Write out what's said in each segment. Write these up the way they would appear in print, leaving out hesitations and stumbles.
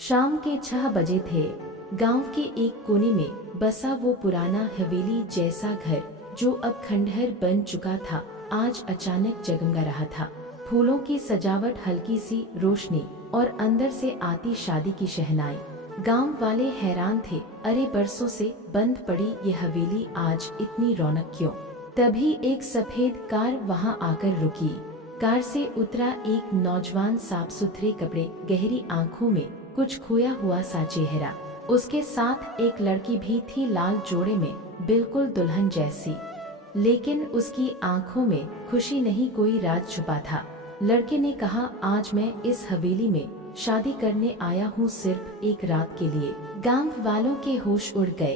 शाम के 6 बजे थे। गांव के एक कोने में बसा वो पुराना हवेली जैसा घर जो अब खंडहर बन चुका था, आज अचानक जगमगा रहा था। फूलों की सजावट, हल्की सी रोशनी और अंदर से आती शादी की शहनाई। गांव वाले हैरान थे, अरे बरसों से बंद पड़ी ये हवेली आज इतनी रौनक क्यों? तभी एक सफेद कार वहां आकर रुकी। कार से उतरा एक नौजवान, साफ सुथरे कपड़े, गहरी आंखों में कुछ खोया हुआ सा चेहरा। उसके साथ एक लड़की भी थी, लाल जोड़े में, बिल्कुल दुल्हन जैसी। लेकिन उसकी आंखों में खुशी नहीं, कोई राज छुपा था। लड़के ने कहा, आज मैं इस हवेली में शादी करने आया हूँ, सिर्फ एक रात के लिए। गांव वालों के होश उड़ गए।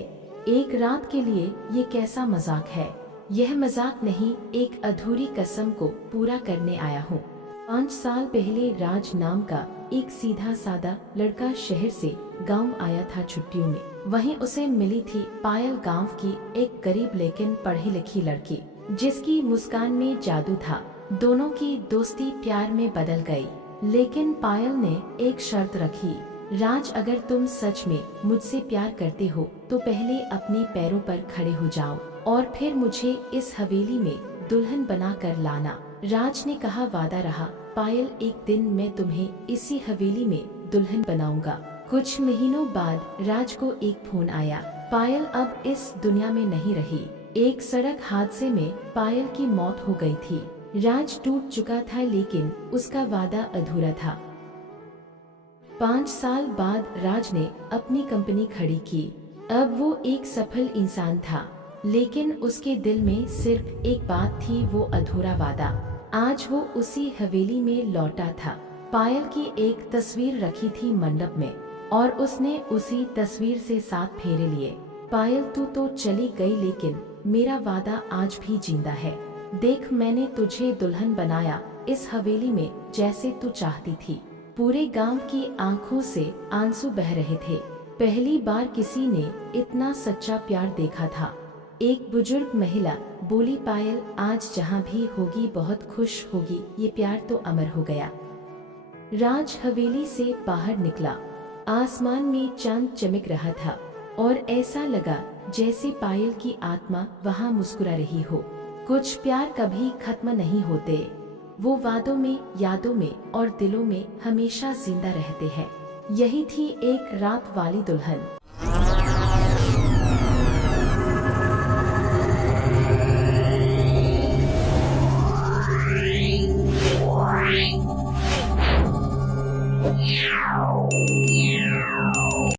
एक रात के लिए? ये कैसा मजाक है? यह मजाक नहीं, एक अधूरी कसम को पूरा करने आया हूँ। 5 साल पहले राज नाम का एक सीधा सादा लड़का शहर से गांव आया था छुट्टियों में। वहीं उसे मिली थी पायल, गांव की एक गरीब लेकिन पढ़ी लिखी लड़की, जिसकी मुस्कान में जादू था। दोनों की दोस्ती प्यार में बदल गई। लेकिन पायल ने एक शर्त रखी, राज, अगर तुम सच में मुझसे प्यार करते हो तो पहले अपने पैरों पर खड़े हो जाओ और फिर मुझे इस हवेली में दुल्हन बना कर लाना। राज ने कहा, वादा रहा पायल, एक दिन मैं तुम्हें इसी हवेली में दुल्हन बनाऊंगा। कुछ महीनों बाद राज को एक फोन आया, पायल अब इस दुनिया में नहीं रही। एक सड़क हादसे में पायल की मौत हो गई थी। राज टूट चुका था, लेकिन उसका वादा अधूरा था। 5 साल बाद राज ने अपनी कंपनी खड़ी की। अब वो एक सफल इंसान था, लेकिन उसके दिल में सिर्फ एक बात थी, वो अधूरा वादा। आज वो उसी हवेली में लौटा था। पायल की एक तस्वीर रखी थी मंडप में और उसने उसी तस्वीर से 7 फेरे लिए। पायल, तू तो चली गई, लेकिन मेरा वादा आज भी जिंदा है। देख, मैंने तुझे दुल्हन बनाया इस हवेली में, जैसे तू चाहती थी। पूरे गांव की आंखों से आंसू बह रहे थे। पहली बार किसी ने इतना सच्चा प्यार देखा था। एक बुजुर्ग महिला बोली, पायल आज जहाँ भी होगी बहुत खुश होगी, ये प्यार तो अमर हो गया। राज हवेली से बाहर निकला। आसमान में चांद चमक रहा था और ऐसा लगा जैसे पायल की आत्मा वहाँ मुस्कुरा रही हो। कुछ प्यार कभी खत्म नहीं होते, वो वादों में, यादों में और दिलों में हमेशा जिंदा रहते हैं। यही थी एक रात वाली दुल्हन।